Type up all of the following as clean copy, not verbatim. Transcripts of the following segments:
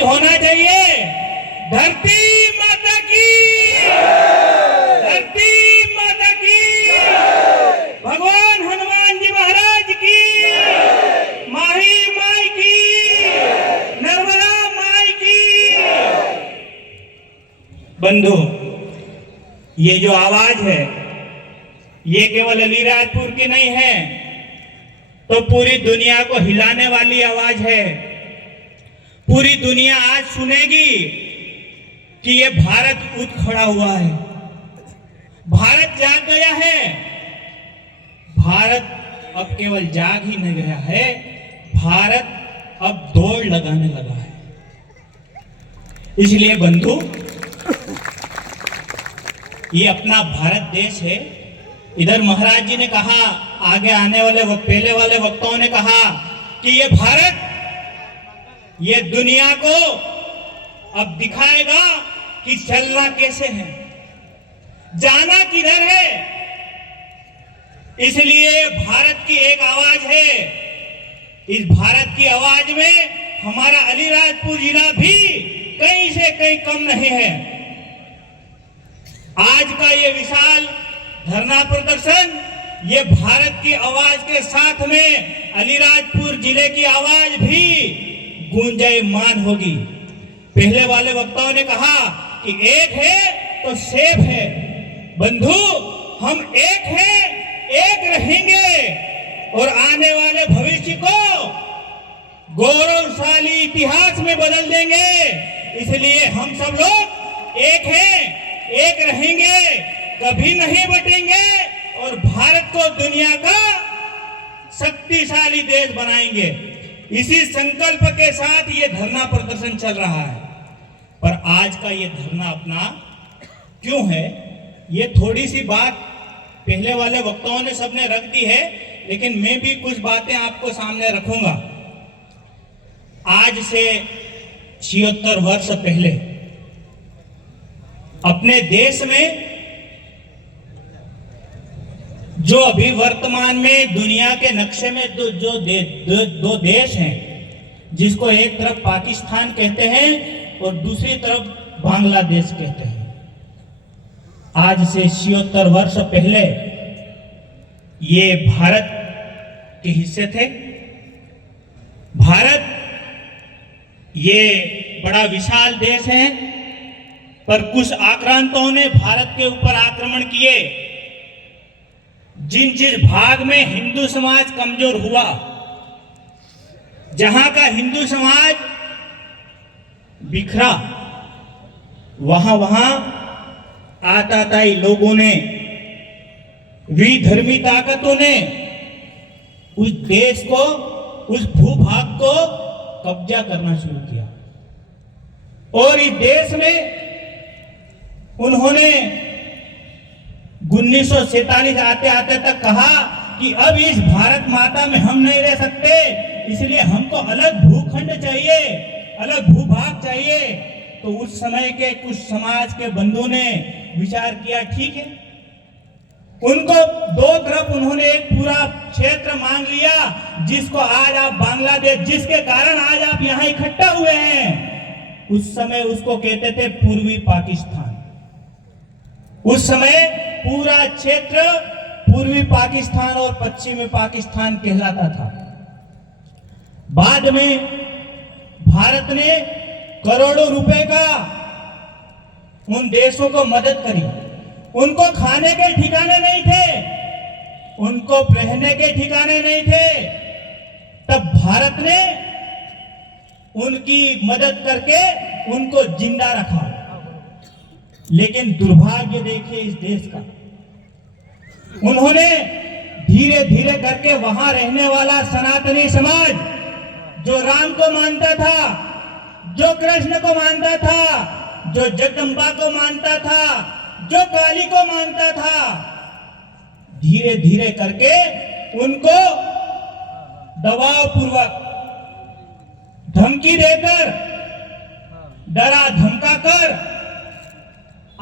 होना चाहिए। धरती माता की, धरती माता की, भगवान हनुमान जी महाराज की, माही माई की, नर्मदा माई की। बंधु, ये जो आवाज है ये केवल अलीराजपुर की नहीं है, तो पूरी दुनिया को हिलाने वाली आवाज है। पूरी दुनिया आज सुनेगी कि ये भारत उठ खड़ा हुआ है, भारत जाग गया है। भारत अब केवल जाग ही नहीं गया है, भारत अब दौड़ लगाने लगा है। इसलिए बंधु, ये अपना भारत देश है। इधर महाराज जी ने कहा, आगे आने वाले पहले वाले वक्ताओं ने कहा कि ये भारत ये दुनिया को अब दिखाएगा कि चलना कैसे है, जाना किधर है। इसलिए भारत की एक आवाज है। इस भारत की आवाज में हमारा अलीराजपुर जिला भी कहीं से कहीं कम नहीं है। आज का ये विशाल धरना प्रदर्शन ये भारत की आवाज के साथ में अलीराजपुर जिले की आवाज भी गूंजायमान होगी। पहले वाले वक्ताओं ने कहा कि एक है तो सेफ है। बंधु, हम एक हैं, एक रहेंगे और आने वाले भविष्य को गौरवशाली इतिहास में बदल देंगे। इसलिए हम सब लोग एक हैं, एक रहेंगे, कभी नहीं बटेंगे और भारत को दुनिया का शक्तिशाली देश बनाएंगे। इसी संकल्प के साथ ये धरना प्रदर्शन चल रहा है। पर आज का ये धरना अपना क्यों है, ये थोड़ी सी बात पहले वाले वक्ताओं ने सबने रख दी है, लेकिन मैं भी कुछ बातें आपको सामने रखूंगा। आज से 76 वर्ष पहले अपने देश में, जो अभी वर्तमान में दुनिया के नक्शे में दो देश हैं, जिसको एक तरफ पाकिस्तान कहते हैं और दूसरी तरफ बांग्लादेश कहते हैं। आज से 76 वर्ष पहले ये भारत के हिस्से थे। भारत ये बड़ा विशाल देश है, पर कुछ आक्रांतों ने भारत के ऊपर आक्रमण किए। जिस भाग में हिंदू समाज कमजोर हुआ, जहां का हिंदू समाज बिखरा, वहां आताताई लोगों ने, विधर्मी ताकतों ने उस देश को, उस भूभाग को कब्जा करना शुरू किया। और इस देश में उन्होंने 1947 आते आते तक कहा कि अब इस भारत माता में हम नहीं रह सकते, इसलिए हमको अलग भूखंड चाहिए, अलग भूभाग चाहिए। तो उस समय के कुछ समाज के बंधुओं ने विचार किया, ठीक है। उनको दो तरफ उन्होंने एक पूरा क्षेत्र मांग लिया, जिसको आज आप बांग्लादेश, जिसके कारण आज आप यहाँ इकट्ठा हुए हैं, उस समय उसको कहते थे पूर्वी पाकिस्तान। उस समय पूरा क्षेत्र पूर्वी पाकिस्तान और पश्चिमी पाकिस्तान कहलाता था। बाद में भारत ने करोड़ों रुपए का उन देशों को मदद करी। उनको खाने के ठिकाने नहीं थे, उनको रहने के ठिकाने नहीं थे। तब भारत ने उनकी मदद करके उनको जिंदा रखा। लेकिन दुर्भाग्य देखिए इस देश का, उन्होंने धीरे धीरे करके वहां रहने वाला सनातनी समाज, जो राम को मानता था, जो कृष्ण को मानता था, जो जगदम्बा को मानता था, जो काली को मानता था, धीरे धीरे करके उनको दबाव पूर्वक, धमकी देकर, डरा धमका कर,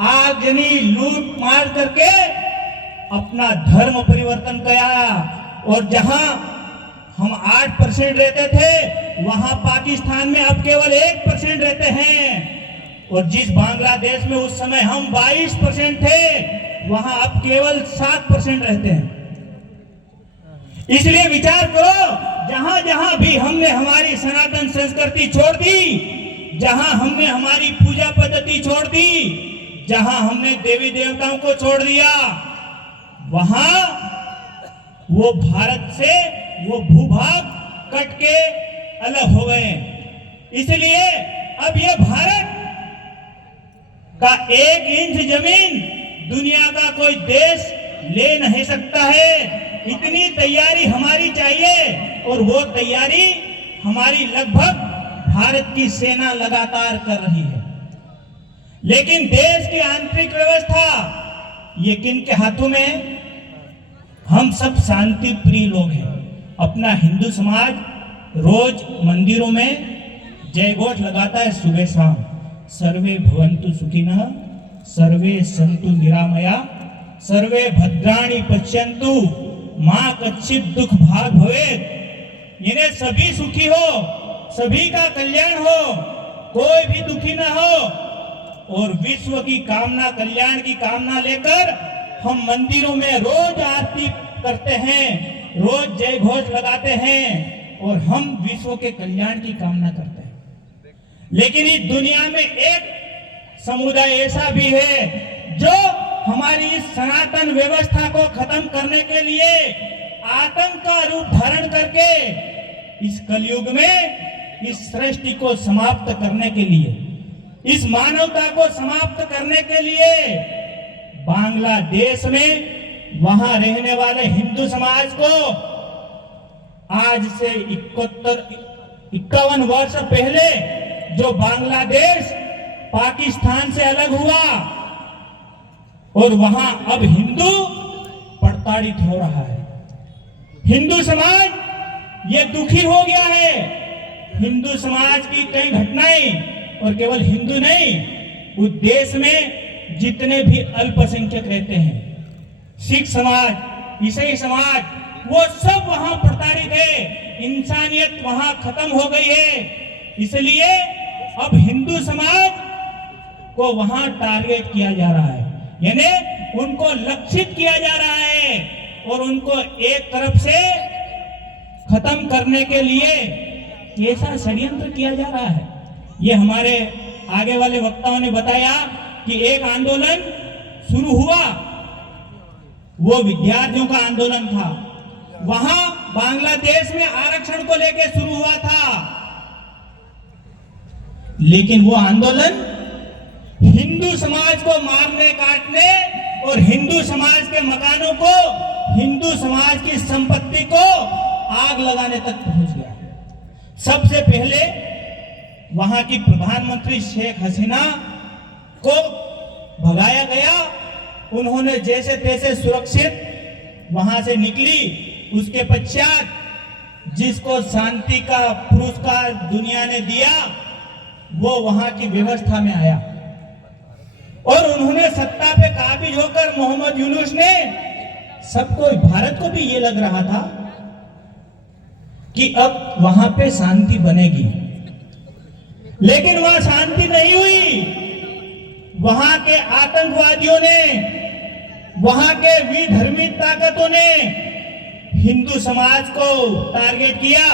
आगजनी लूट मार करके अपना धर्म परिवर्तन किया। और जहां हम 8% रहते थे, वहां पाकिस्तान में अब केवल 1% रहते हैं। और जिस बांग्लादेश में उस समय हम 22% थे, वहां अब केवल 7% रहते हैं। इसलिए विचार करो, जहां जहां भी हमने हमारी सनातन संस्कृति छोड़ दी, जहां हमने हमारी पूजा पद्धति छोड़ दी, जहां हमने देवी देवताओं को छोड़ दिया, वहां वो भारत से वो भूभाग कट के अलग हो गए। इसलिए अब ये भारत का 1 इंच जमीन दुनिया का कोई देश ले नहीं सकता है। इतनी तैयारी हमारी चाहिए, और वो तैयारी हमारी लगभग भारत की सेना लगातार कर रही है। लेकिन देश की आंतरिक व्यवस्था ये किन के हाथों में है? हम सब शांति प्रिय लोग हैं। अपना हिंदू समाज रोज मंदिरों में जय घोष लगाता है सुबह शाम, सर्वे भवन्तु सुखिनः, सर्वे सन्तु निरामया, सर्वे भद्राणि पश्यन्तु, मां कच्चित दुख भाग भवेत्। इन्हें सभी सुखी हो, सभी का कल्याण हो, कोई भी दुखी ना हो। और विश्व की कामना, कल्याण की कामना लेकर हम मंदिरों में रोज आरती करते हैं, रोज जय घोष लगाते हैं, और हम विश्व के कल्याण की कामना करते हैं। लेकिन इस दुनिया में एक समुदाय ऐसा भी है जो हमारी इस सनातन व्यवस्था को खत्म करने के लिए आतंक का रूप धारण करके इस कलयुग में इस सृष्टि को समाप्त करने के लिए, इस मानवता को समाप्त करने के लिए बांग्लादेश में वहां रहने वाले हिंदू समाज को आज से 51 वर्ष पहले जो बांग्लादेश पाकिस्तान से अलग हुआ, और वहां अब हिंदू प्रताड़ित हो रहा है। हिंदू समाज ये दुखी हो गया है। हिंदू समाज की कई घटनाएं, और केवल हिंदू नहीं, उस देश में जितने भी अल्पसंख्यक रहते हैं, सिख समाज, ईसाई समाज, वो सब वहां प्रताड़ित है। इंसानियत वहां खत्म हो गई है। इसलिए अब हिंदू समाज को वहां टारगेट किया जा रहा है, यानी उनको लक्षित किया जा रहा है, और उनको एक तरफ से खत्म करने के लिए कैसा षड्यंत्र किया जा रहा है। ये हमारे आगे वाले वक्ताओं ने बताया कि एक आंदोलन शुरू हुआ, वो विद्यार्थियों का आंदोलन था, वहां बांग्लादेश में आरक्षण को लेकर शुरू हुआ था। लेकिन वो आंदोलन हिंदू समाज को मारने काटने और हिंदू समाज के मकानों को, हिंदू समाज की संपत्ति को आग लगाने तक पहुंच गया। सबसे पहले वहां की प्रधानमंत्री शेख हसीना को भगाया गया। उन्होंने जैसे तैसे सुरक्षित वहां से निकली। उसके पश्चात जिसको शांति का पुरस्कार दुनिया ने दिया, वो वहां की व्यवस्था में आया, और उन्होंने सत्ता पे काबिज होकर मोहम्मद यूनुस ने, सबको, भारत को भी ये लग रहा था कि अब वहां पे शांति बनेगी, लेकिन वहां शांति नहीं हुई। वहां के आतंकवादियों ने, वहां के विधर्मी ताकतों ने हिंदू समाज को टारगेट किया,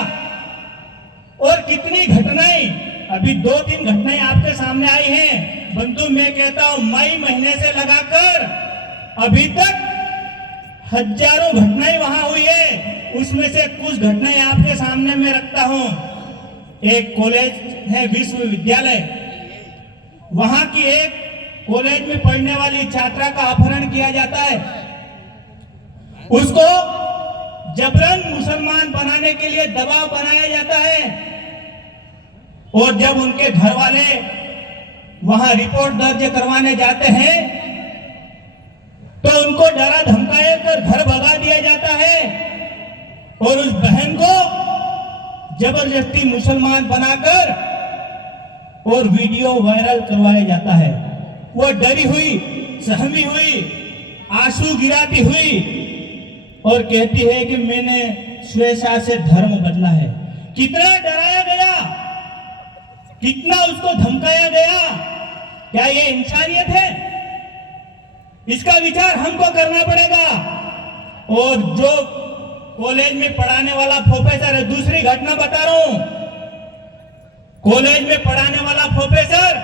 और कितनी घटनाएं, अभी 2-3 घटनाएं आपके सामने आई हैं। बंधु, मैं कहता हूं मई महीने से लगाकर अभी तक हजारों घटनाएं वहां हुई है। उसमें से कुछ घटनाएं आपके सामने मैं रखता हूं। एक कॉलेज है, विश्वविद्यालय, वहां की एक कॉलेज में पढ़ने वाली छात्रा का अपहरण किया जाता है। उसको जबरन मुसलमान बनाने के लिए दबाव बनाया जाता है, और जब उनके घर वाले वहां रिपोर्ट दर्ज करवाने जाते हैं तो उनको डरा धमकाए कर घर भगा दिया जाता है, और उस बहन को जबरदस्ती मुसलमान बनाकर और वीडियो वायरल करवाया जाता है। वो डरी हुई, सहमी हुई, आंसू गिराती हुई, और कहती है कि मैंने स्वेच्छा से धर्म बदला है। कितना डराया गया, कितना उसको धमकाया गया। क्या ये इंसानियत है? इसका विचार हमको करना पड़ेगा। और जो कॉलेज में पढ़ाने वाला प्रोफेसर है, दूसरी घटना बता रहा हूं, कॉलेज में पढ़ाने वाला प्रोफेसर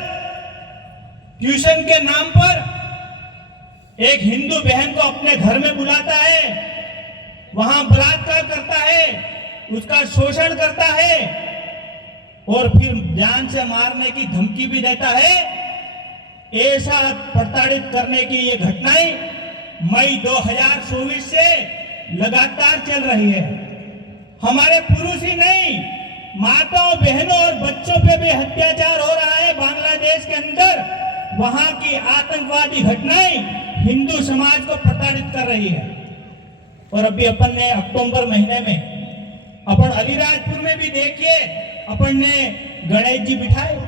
ट्यूशन के नाम पर एक हिंदू बहन को अपने घर में बुलाता है, वहां बलात्कार करता है, उसका शोषण करता है और फिर जान से मारने की धमकी भी देता है। ऐसा प्रताड़ित करने की ये घटनाएं मई 2024 से लगातार चल रही है। हमारे पुरुष ही नहीं, माताओं, बहनों और बच्चों पे भी अत्याचार हो रहा है बांग्लादेश के अंदर। वहां की आतंकवादी घटनाएं हिंदू समाज को प्रताड़ित कर रही है। और अभी अपन ने अक्टूबर महीने में अपन अलीराजपुर में भी देखिए, अपन ने गणेश जी बिठाए।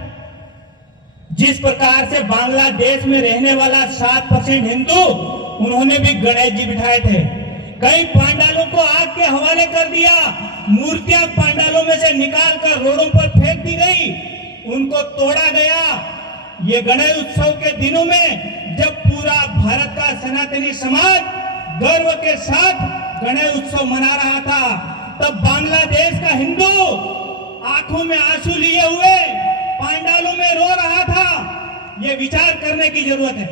जिस प्रकार से बांग्लादेश में रहने वाला 7% हिंदू, उन्होंने भी गणेश जी बिठाए थे। कई पांडालों को आग के हवाले कर दिया, मूर्तियां पांडालों में से निकालकर रोडों पर फेंक दी गई, उनको तोड़ा गया। ये गणेश उत्सव के दिनों में जब पूरा भारत का सनातनी समाज गर्व के साथ गणेश उत्सव मना रहा था, तब बांग्लादेश का हिंदू आंखों में आंसू लिए हुए पांडालों में रो रहा था। ये विचार करने की जरूरत है।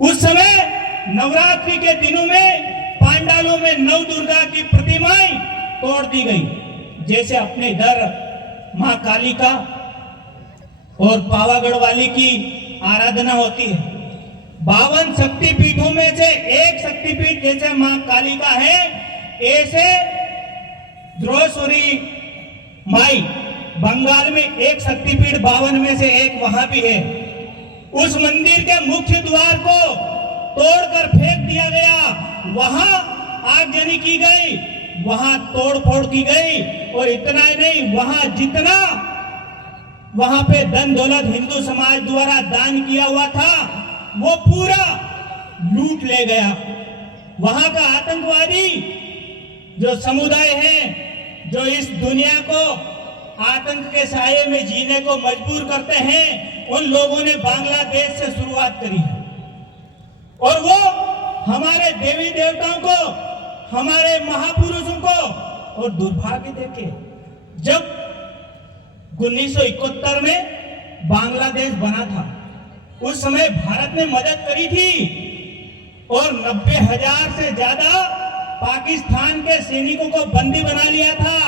उस समय नवरात्रि के दिनों में पांडालों में नव दुर्गा की प्रतिमाएं तोड़ दी गई। जैसे अपने इधर मां काली का और पावागढ़ वाली की आराधना होती है। 52 शक्तिपीठों में से एक शक्तिपीठ जैसे मां काली का है, ऐसे द्रोसुरी माई बंगाल में एक शक्तिपीठ 52 में से एक वहां भी है। उस मंदिर के मुख्य द्वार को तोड़कर फेंक दिया गया, वहां आगजनी की गई, वहां तोड़फोड़ की गई। और इतना ही नहीं, वहां पे धन दौलत हिंदू समाज द्वारा दान किया हुआ था, वो पूरा लूट ले गया। वहां का आतंकवादी जो समुदाय है, जो इस दुनिया को आतंक के साये में जीने को मजबूर करते हैं, उन लोगों ने बांग्लादेश से शुरुआत करी है। और वो हमारे देवी देवताओं को, हमारे महापुरुषों को, और दुर्भाग्य देखे, जब 1971 में बांग्लादेश बना था, उस समय भारत ने मदद करी थी और 90,000 से ज्यादा पाकिस्तान के सैनिकों को बंदी बना लिया था।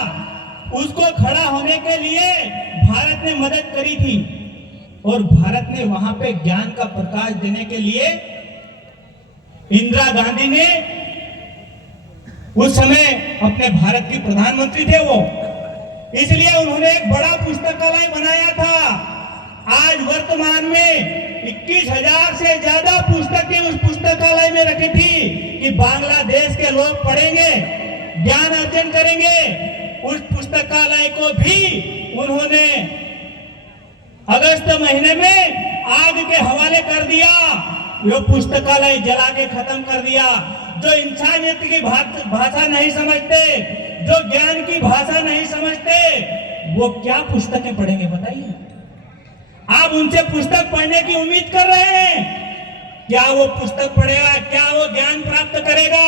उसको खड़ा होने के लिए भारत ने मदद करी थी। और भारत ने वहां पे ज्ञान का प्रकाश देने के लिए इंदिरा गांधी ने, उस समय अपने भारत की प्रधानमंत्री थे वो, इसलिए उन्होंने एक बड़ा पुस्तकालय बनाया था। आज वर्तमान में 21,000 से ज्यादा पुस्तकें उस पुस्तकालय में रखी थी कि बांग्लादेश के लोग पढ़ेंगे, ज्ञान अर्जन करेंगे। उस पुस्तकालय को भी उन्होंने अगस्त महीने में आग के हवाले कर दिया। वो पुस्तकालय जला के खत्म कर दिया। जो इंसानियत की भाषा नहीं समझते, जो ज्ञान की भाषा नहीं समझते, वो क्या पुस्तकें पढ़ेंगे बताइए। आप उनसे पुस्तक पढ़ने की उम्मीद कर रहे हैं, क्या वो पुस्तक पढ़ेगा? क्या वो ज्ञान प्राप्त करेगा?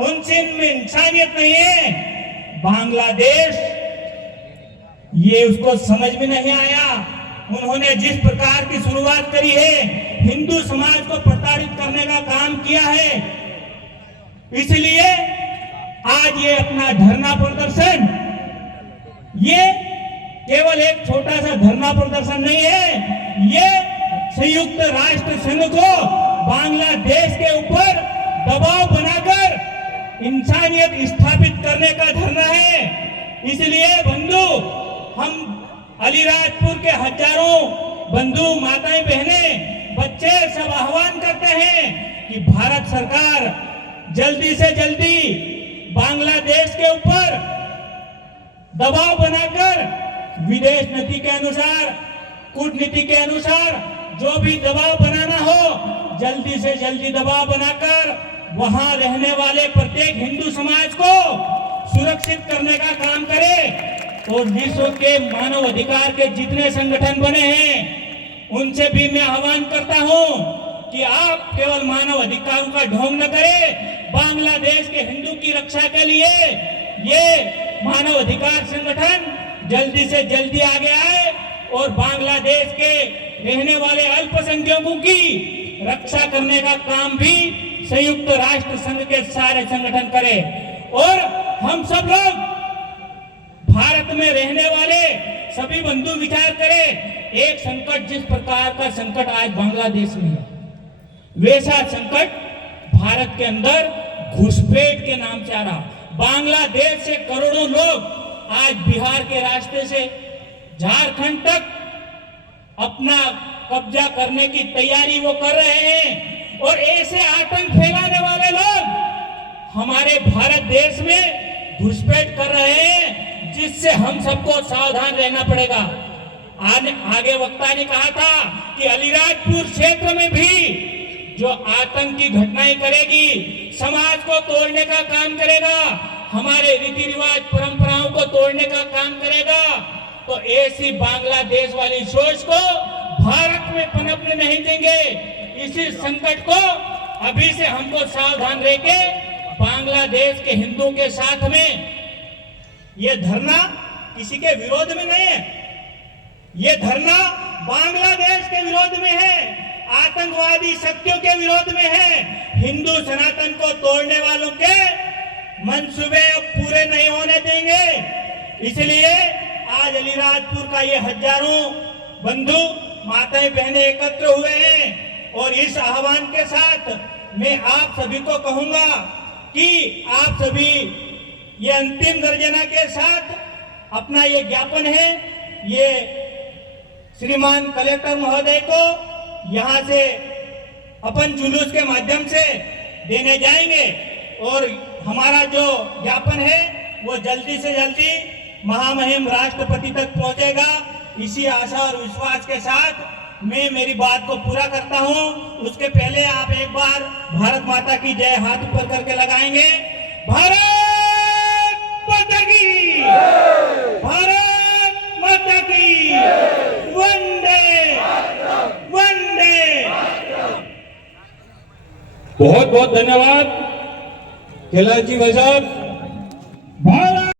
उनसे इंसानियत नहीं है। बांग्लादेश, ये उसको समझ में नहीं आया। उन्होंने जिस प्रकार की शुरुआत करी है, हिंदू समाज को प्रताड़ित करने का काम किया है। इसलिए आज ये अपना धरना प्रदर्शन, ये केवल एक छोटा सा धरना प्रदर्शन नहीं है, ये संयुक्त राष्ट्र संघ को बांग्लादेश के ऊपर दबाव बनाकर इंसानियत स्थापित करने का धरना है। इसलिए बंधु, हम अलीराजपुर के हजारों बंधु, माताएं, बहनें, बच्चे सब आह्वान करते हैं कि भारत सरकार जल्दी से जल्दी बांग्लादेश के ऊपर दबाव बनाकर विदेश नीति के अनुसार, कूटनीति के अनुसार जो भी दबाव बनाना हो, जल्दी से जल्दी दबाव बनाकर वहां रहने वाले प्रत्येक हिंदू समाज को सुरक्षित करने का काम करे। और विश्व के मानव अधिकार के जितने संगठन बने हैं उनसे भी मैं आह्वान करता हूं कि आप केवल मानव अधिकारों का ढोंग न करें, बांग्लादेश के हिंदू की रक्षा के लिए ये मानव अधिकार संगठन जल्दी से जल्दी आगे आए और बांग्लादेश के रहने वाले अल्पसंख्यकों की रक्षा करने का काम भी संयुक्त राष्ट्र संघ के सारे संगठन करें। और हम सब लोग भारत में रहने वाले सभी बंधु विचार करें, एक संकट जिस प्रकार का संकट आज बांग्लादेश में है, वैसा संकट भारत के अंदर घुसपैठ के नाम से आ रहा। बांग्लादेश से करोड़ों लोग आज बिहार के रास्ते से झारखंड तक अपना कब्जा करने की तैयारी वो कर रहे हैं। और ऐसे आतंक फैलाने वाले लोग हमारे भारत देश में घुसपैठ कर रहे हैं, जिससे हम सबको सावधान रहना पड़ेगा। आगे वक्ता ने कहा था कि अलीराजपुर क्षेत्र में भी जो आतंकी घटनाएं करेगी, समाज को तोड़ने का काम करेगा, हमारे रीति रिवाज परंपराओं को तोड़ने का काम करेगा, तो ऐसी बांग्लादेश वाली सोच को भारत में पनपने नहीं देंगे। इसी संकट को अभी से हमको सावधान रह के बांग्लादेश के हिंदुओं के साथ में, ये धरना किसी के विरोध में नहीं है, ये धरना बांग्लादेश के विरोध में है, आतंकवादी शक्तियों के विरोध में है। हिंदू सनातन को तोड़ने वालों के मंसूबे पूरे नहीं होने देंगे। इसलिए आज अलीराजपुर का ये हजारों बंधु माताएं बहनें एकत्र हुए हैं और इस आह्वान के साथ मैं आप सभी को कहूंगा कि आप सभी ये अंतिम गर्जना के साथ अपना ये ज्ञापन है, ये श्रीमान कलेक्टर महोदय को यहाँ से अपन जुलूस के माध्यम से देने जाएंगे और हमारा जो ज्ञापन है वो जल्दी से जल्दी महामहिम राष्ट्रपति तक पहुंचेगा। इसी आशा और विश्वास के साथ मैं मेरी बात को पूरा करता हूं। उसके पहले आप एक बार भारत माता की जय हाथ ऊपर करके लगाएंगे। भारत माता की, भारत माता की, वंदे वंदे। बहुत बहुत धन्यवाद कैलाश जी भाई साहब।